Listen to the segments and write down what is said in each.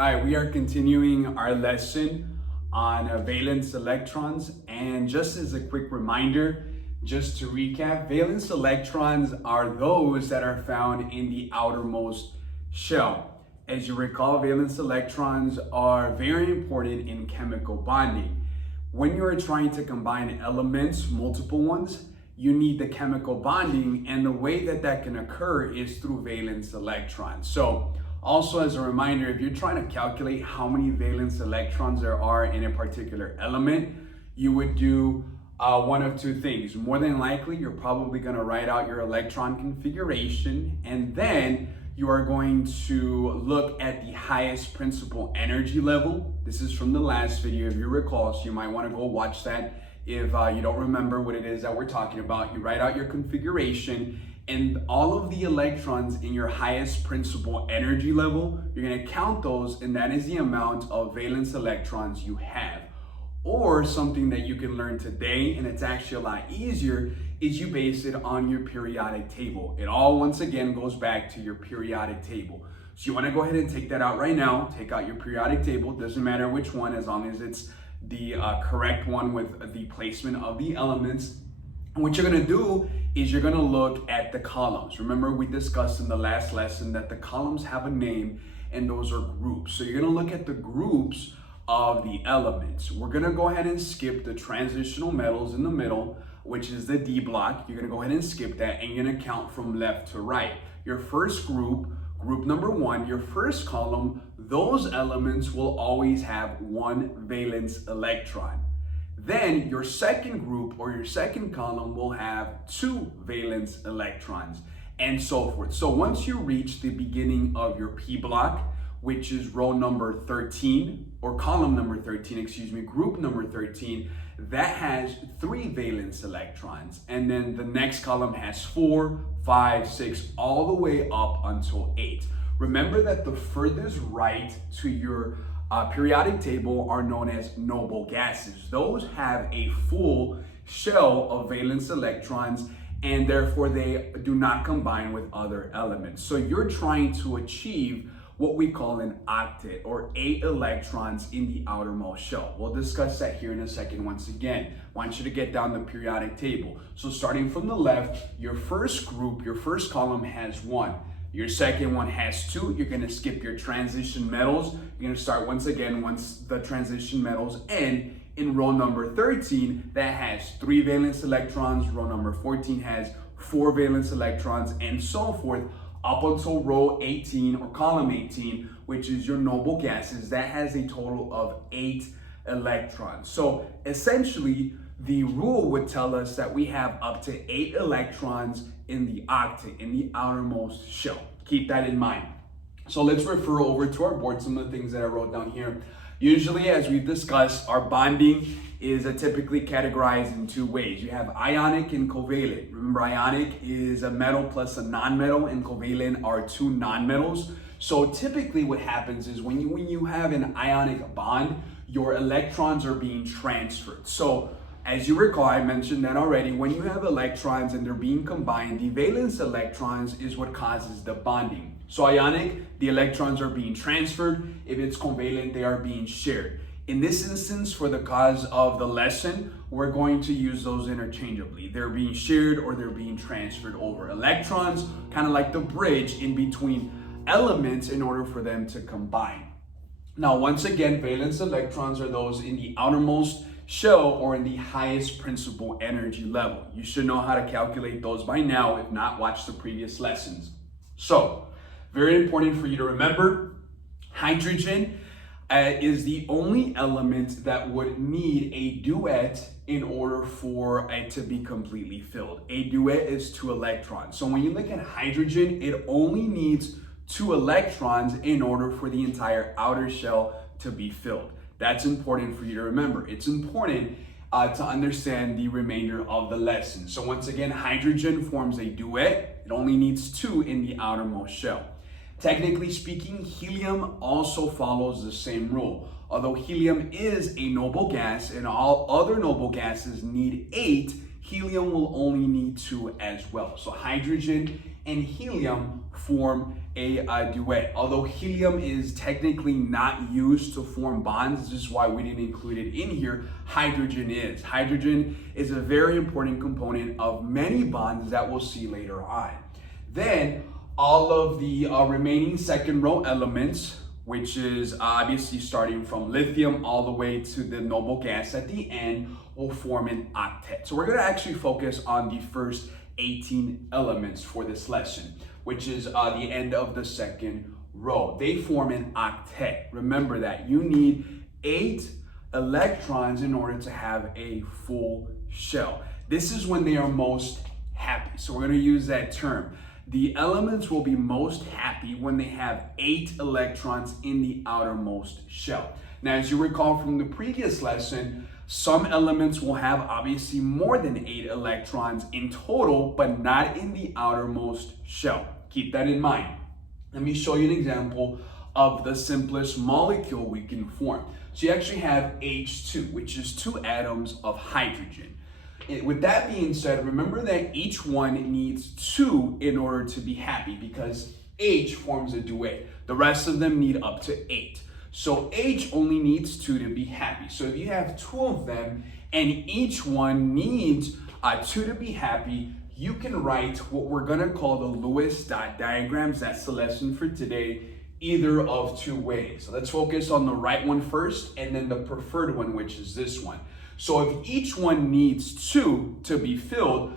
right, we are continuing our lesson on valence electrons. And just as a quick reminder, just to recap, valence electrons are those that are found in the outermost shell. As you recall, valence electrons are very important in chemical bonding. When you are trying to combine elements, multiple ones, you need the chemical bonding, and the way that that can occur is through valence electrons. So also as a reminder, if you're trying to calculate how many valence electrons there are in a particular element, you would do one of two things. More than likely, you're probably going to write out your electron configuration, and then you are going to look at the highest principal energy level. This is from the last video, if you recall, so you might want to go watch that. If you don't remember what it is that we're talking about, you write out your configuration, and all of the electrons in your highest principal energy level, you're going to count those, and that is the amount of valence electrons you have. Or something that you can learn today, and it's actually a lot easier, is you base it on your periodic table. It all, once again, goes back to your periodic table. So you want to go ahead and take that out right now. Take out your periodic table. Doesn't matter which one, as long as it's the correct one with the placement of the elements. And what you're going to do is you're going to look at the columns. Remember, we discussed in the last lesson that the columns have a name, and those are groups. So you're going to look at the groups of the elements. We're going to go ahead and skip the transitional metals in the middle, which is the D block. You're going to go ahead and skip that, and you're going to count from left to right. Your first group number one, your first column, those elements will always have one valence electron. Then your second group or your second column will have two valence electrons, and so forth. So once you reach the beginning of your P block, which is row number 13, or column number 13, excuse me, group number 13, that has three valence electrons. And then the next column has 4, 5, 6, all the way up until 8. Remember that the furthest right to your periodic table are known as noble gases. Those have a full shell of valence electrons, and therefore they do not combine with other elements. So you're trying to achieve what we call an octet, or 8 electrons in the outermost shell. We'll discuss that here in a second. Once again, I want you to get down the periodic table. So starting from the left, your first group, your first column has 1. Your second one has 2. You're going to skip your transition metals. You're going to start once again once the transition metals end in row number 13. That has 3 valence electrons. Row number 14 has 4 valence electrons, and so forth, up until row 18 or column 18, which is your noble gases. That has a total of 8 electrons. So essentially, the rule would tell us that we have up to 8 electrons in the octet, in the outermost shell. Keep that in mind. So let's refer over to our board, some of the things that I wrote down here. Usually, as we've discussed, our bonding is typically categorized in 2 ways. You have ionic and covalent. Remember, ionic is a metal plus a non-metal, and covalent are 2 non-metals. So typically what happens is when you have an ionic bond, your electrons are being transferred. So as you recall, I mentioned that already, when you have electrons and they're being combined, the valence electrons is what causes the bonding. So ionic, the electrons are being transferred. If it's covalent, they are being shared. In this instance, for the cause of the lesson, we're going to use those interchangeably. They're being shared or they're being transferred over. Electrons, kind of like the bridge in between elements in order for them to combine. Now, once again, valence electrons are those in the outermost shell or in the highest principal energy level. You should know how to calculate those by now. If not, watch the previous lessons. So, very important for you to remember, hydrogen is the only element that would need a duet in order for it to be completely filled. A duet is 2 electrons. So when you look at hydrogen, it only needs 2 electrons in order for the entire outer shell to be filled. That's important for you to remember. It's important to understand the remainder of the lesson. So once again, hydrogen forms a duet. It only needs 2 in the outermost shell. Technically speaking, helium also follows the same rule. Although helium is a noble gas and all other noble gases need 8, helium will only need 2 as well. So hydrogen and helium form a duet. Although helium is technically not used to form bonds, this is why we didn't include it in here, hydrogen is. Hydrogen is a very important component of many bonds that we'll see later on. Then all of the remaining second row elements, which is obviously starting from lithium all the way to the noble gas at the end, will form an octet. So we're going to actually focus on the first 18 elements for this lesson, which is the end of the second row. They form an octet. Remember that you need 8 electrons in order to have a full shell. This is when they are most happy. So we're going to use that term. The elements will be most happy when they have 8 electrons in the outermost shell. Now, as you recall from the previous lesson, some elements will have obviously more than 8 electrons in total, but not in the outermost shell. Keep that in mind. Let me show you an example of the simplest molecule we can form. So you actually have H2, which is 2 atoms of hydrogen. With that being said, remember that each one needs 2 in order to be happy, because H forms a duet. The rest of them need up to 8. So H only needs 2 to be happy. So if you have 2 of them and each one needs 2 to be happy, you can write what we're going to call the Lewis dot diagrams. That's the lesson for today, either of 2 ways. So let's focus on the right one first and then the preferred one, which is this one. So if each one needs 2 to be filled,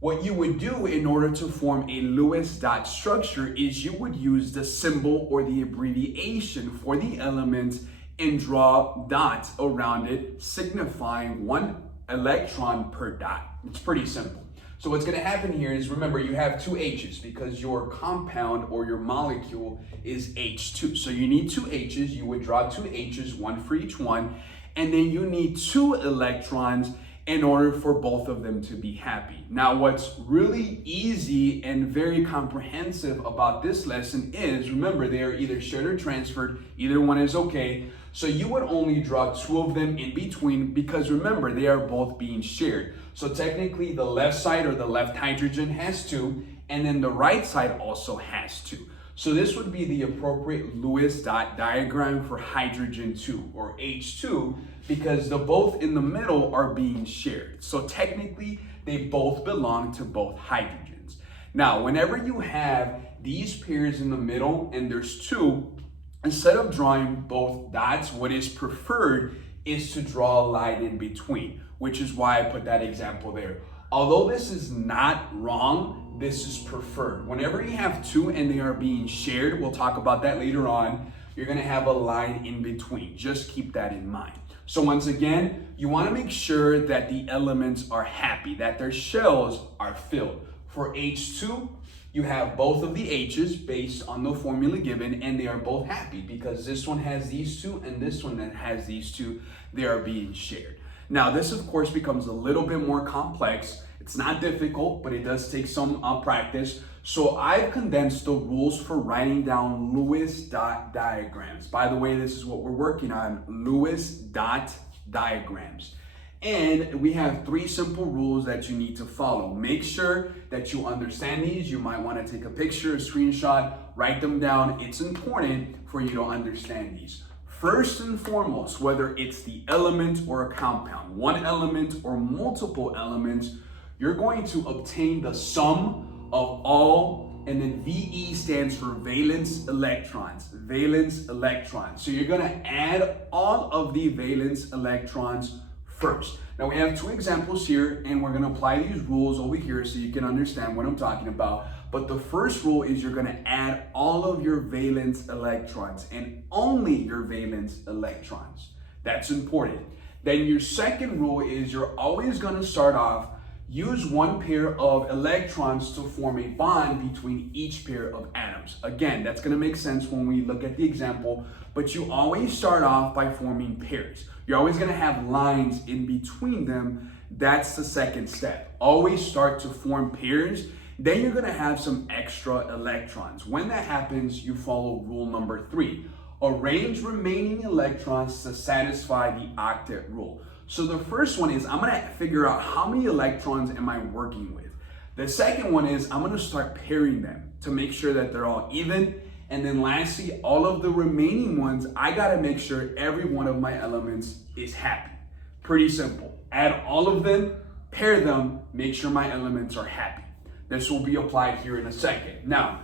what you would do in order to form a Lewis dot structure is you would use the symbol or the abbreviation for the element and draw dots around it, signifying 1 electron per dot. It's pretty simple. So what's going to happen here is, remember, you have 2 H's because your compound or your molecule is H2. So you need 2 H's. You would draw 2 H's, 1 for each one. And then you need 2 electrons in order for both of them to be happy. Now, what's really easy and very comprehensive about this lesson is, remember, they are either shared or transferred. Either one is okay. So you would only draw 2 of them in between because, remember, they are both being shared. So technically, the left side or the left hydrogen has 2, and then the right side also has 2. So this would be the appropriate Lewis dot diagram for hydrogen 2 or H2, because the both in the middle are being shared. So technically, they both belong to both hydrogens. Now, whenever you have these pairs in the middle and there's 2, instead of drawing both dots, what is preferred is to draw a line in between, which is why I put that example there. Although this is not wrong, this is preferred. Whenever you have 2 and they are being shared, we'll talk about that later on, you're gonna have a line in between. Just keep that in mind. So once again, you wanna make sure that the elements are happy, that their shells are filled. For H2, you have both of the H's based on the formula given, and they are both happy because this one has these 2 and this one that has these 2, they are being shared. Now, this of course becomes a little bit more complex. It's not difficult, but it does take some practice. So I've condensed the rules for writing down Lewis dot diagrams. By the way, this is what we're working on, Lewis dot diagrams. And we have 3 simple rules that you need to follow. Make sure that you understand these. You might want to take a picture, a screenshot, write them down. It's important for you to understand these. First and foremost, whether it's the element or a compound, 1 element or multiple elements, you're going to obtain the sum of all, and then VE stands for valence electrons, valence electrons. So you're gonna add all of the valence electrons first. Now we have 2 examples here, and we're gonna apply these rules over here so you can understand what I'm talking about. But the first rule is you're gonna add all of your valence electrons and only your valence electrons. That's important. Then your second rule is you're always gonna start off, use 1 pair of electrons to form a bond between each pair of atoms. Again, that's gonna make sense when we look at the example, but you always start off by forming pairs. You're always gonna have lines in between them. That's the second step. Always start to form pairs. Then you're gonna have some extra electrons. When that happens, you follow rule number 3. Arrange remaining electrons to satisfy the octet rule. So the first one is I'm gonna figure out how many electrons am I working with. The second one is I'm gonna start pairing them. to make sure that they're all even. And then lastly, all of the remaining ones, I gotta make sure every one of my elements is happy. Pretty simple. Add all of them, pair them, make sure my elements are happy. This will be applied here in a second. Now,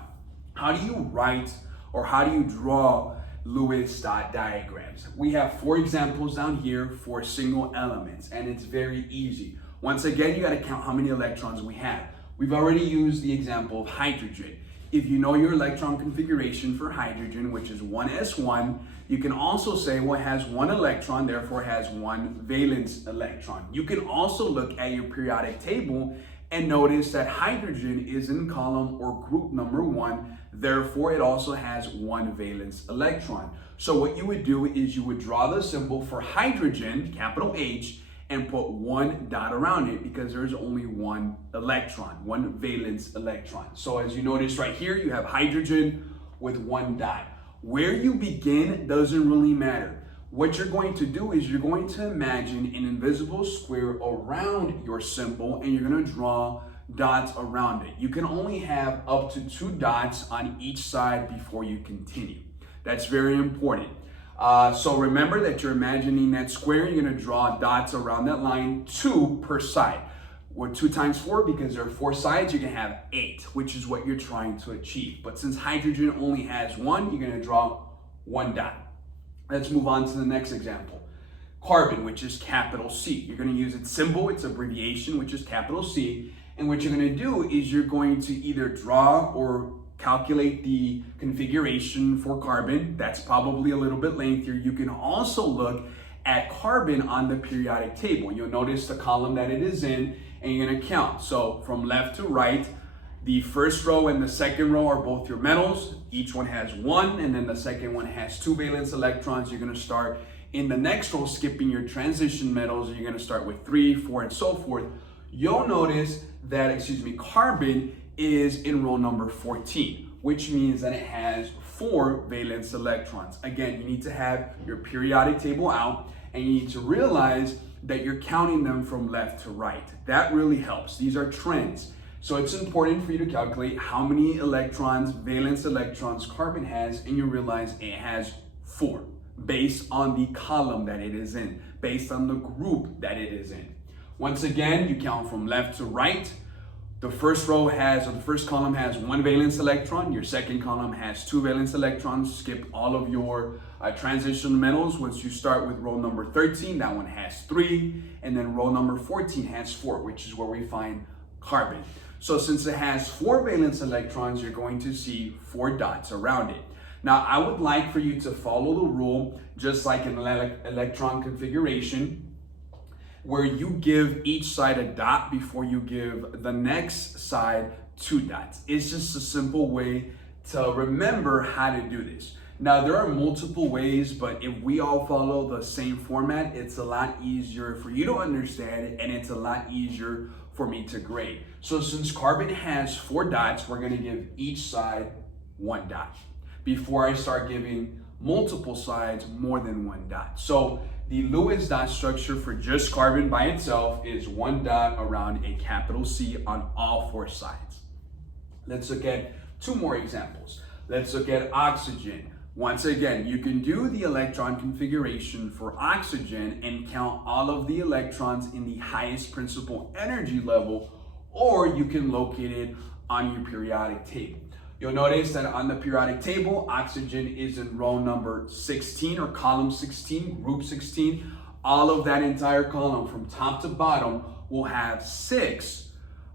how do you write or how do you draw Lewis dot diagrams? We have 4 examples down here for single elements, and it's very easy. Once again, you gotta count how many electrons we have. We've already used the example of hydrogen. If you know your electron configuration for hydrogen, which is 1s1, you can also say, well, it has 1 electron, therefore it has 1 valence electron. You can also look at your periodic table and notice that hydrogen is in column or group number 1, therefore it also has 1 valence electron. So what you would do is you would draw the symbol for hydrogen, capital H, and put 1 dot around it because there's only 1 electron, 1 valence electron. So as you notice right here, you have hydrogen with 1 dot. Where you begin doesn't really matter. What you're going to do is you're going to imagine an invisible square around your symbol and you're going to draw dots around it. You can only have up to 2 dots on each side before you continue. That's very important. So remember that you're imagining that square, you're going to draw dots around that line, 2 per side. Well, 2 times 4, because there are 4 sides, you can have 8, which is what you're trying to achieve. But since hydrogen only has 1, you're going to draw 1 dot. Let's move on to the next example. Carbon, which is capital C. You're going to use its symbol, its abbreviation, which is capital C. And what you're going to do is you're going to either draw or calculate the configuration for carbon. That's probably a little bit lengthier. You can also look at carbon on the periodic table. You'll notice the column that it is in, and you're going to count. So from left to right, the first row and the second row are both your metals. Each one has 1, and then the second one has 2 valence electrons. You're going to start in the next row, skipping your transition metals. You're going to start with 3, 4, and so forth. You'll notice that, carbon is in row number 14, which means that it has 4 valence electrons. Again, you need to have your periodic table out, and you need to realize that you're counting them from left to right. That really helps. These are trends. So it's important for you to calculate how many electrons, valence electrons, carbon has, and you realize it has 4 based on the column that it is in, based on the group that it is in. Once again, you count from left to right. The first row has, or the first column has 1 valence electron. Your second column has 2 valence electrons. Skip all of your transition metals. Once you start with row number 13, that one has 3. And then row number 14 has 4, which is where we find carbon. So since it has 4 valence electrons, you're going to see 4 dots around it. Now, I would like for you to follow the rule, just like in electron configuration, where you give each side a dot before you give the next side 2 dots. It's just a simple way to remember how to do this. Now, there are multiple ways, but if we all follow the same format, it's a lot easier for you to understand, and it's a lot easier for me to grade. So since carbon has 4 dots, we're gonna give each side 1 dot before I start giving multiple sides more than 1 dot. So the Lewis dot structure for just carbon by itself is 1 dot around a capital C on all 4 sides. Let's look at 2 more examples. Let's look at oxygen. Once again, you can do the electron configuration for oxygen and count all of the electrons in the highest principal energy level, or you can locate it on your periodic table. You'll notice that on the periodic table, oxygen is in row number 16 or column 16, group 16. All of that entire column from top to bottom will have 6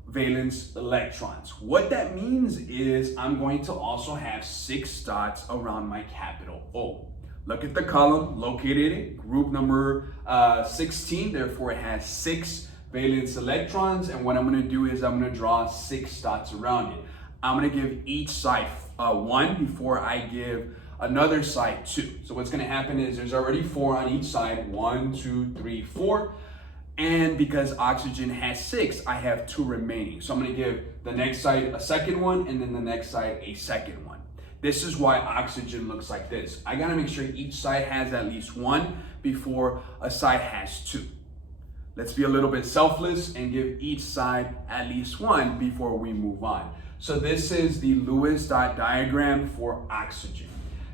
valence electrons. What that means is I'm going to also have 6 dots around my capital O. Look at the column, located it, group number 16, therefore it has 6 valence electrons, and what I'm going to do is I'm going to draw 6 dots around it. I'm going to give each side 1 before I give another side 2. So what's going to happen is there's already 4 on each side, 1, 2, 3, 4. And because oxygen has 6, I have 2 remaining. So I'm going to give the next side a second one, and then the next side a second one. This is why oxygen looks like this. I got to make sure each side has at least 1 before a side has 2. Let's be a little bit selfless and give each side at least 1 before we move on. So this is the Lewis dot diagram for oxygen.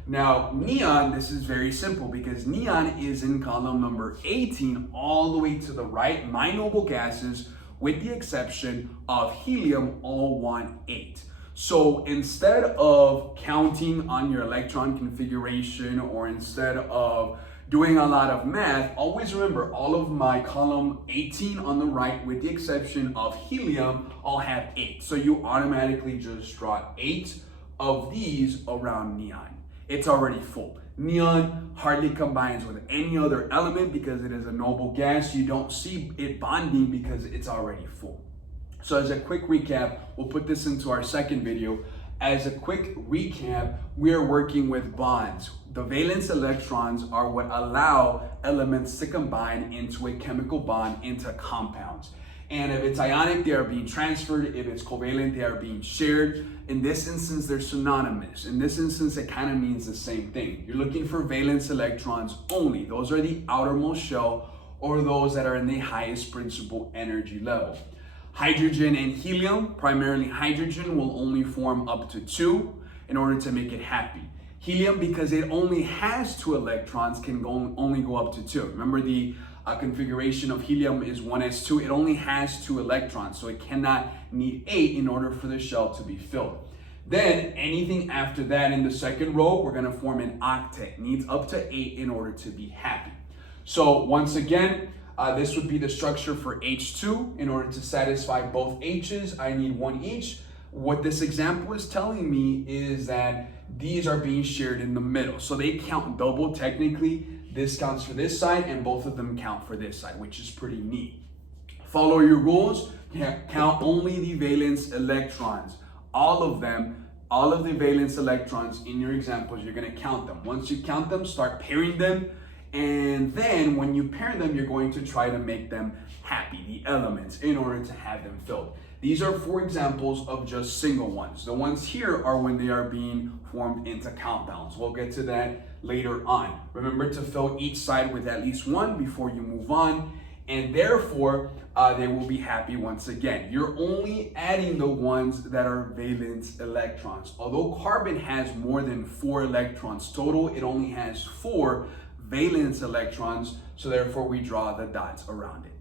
Now, neon, this is very simple because neon is in column number 18 all the way to the right, my noble gases, with the exception of helium, all want 8. So instead of counting on your electron configuration or instead of doing a lot of math, always remember all of my column 18 on the right, with the exception of helium, all have 8. So you automatically just draw 8 of these around neon. It's already full. Neon hardly combines with any other element because it is a noble gas. You don't see it bonding because it's already full. So as a quick recap, we'll put this into our second video. As a quick recap, we are working with bonds. The valence electrons are what allow elements to combine into a chemical bond into compounds. And if it's ionic, they are being transferred. If it's covalent, they are being shared. In this instance, they're synonymous. In this instance, it kind of means the same thing. You're looking for valence electrons only. Those are the outermost shell or those that are in the highest principal energy level. Hydrogen and helium, primarily hydrogen, will only form up to 2 in order to make it happy. Helium, because it only has 2 electrons, can only go up to 2. Remember the configuration of helium is 1s2. It only has 2 electrons, so it cannot need 8 in order for the shell to be filled. Then anything after that in the second row, we're going to form an octet. Needs up to 8 in order to be happy. So once again, this would be the structure for H2. In order to satisfy both H's, I need 1 each. What this example is telling me is that these are being shared in the middle. So they count double technically. This counts for this side and both of them count for this side, which is pretty neat. Follow your rules. Count only the valence electrons. All of them, all of the valence electrons in your examples, you're going to count them. Once you count them, start pairing them. And then when you pair them, you're going to try to make them happy, the elements, in order to have them filled. These are 4 examples of just single ones. The ones here are when they are being formed into compounds. We'll get to that later on. Remember to fill each side with at least 1 before you move on, and therefore they will be happy once again. You're only adding the ones that are valence electrons. Although carbon has more than 4 electrons total, it only has 4 valence electrons, so therefore we draw the dots around it.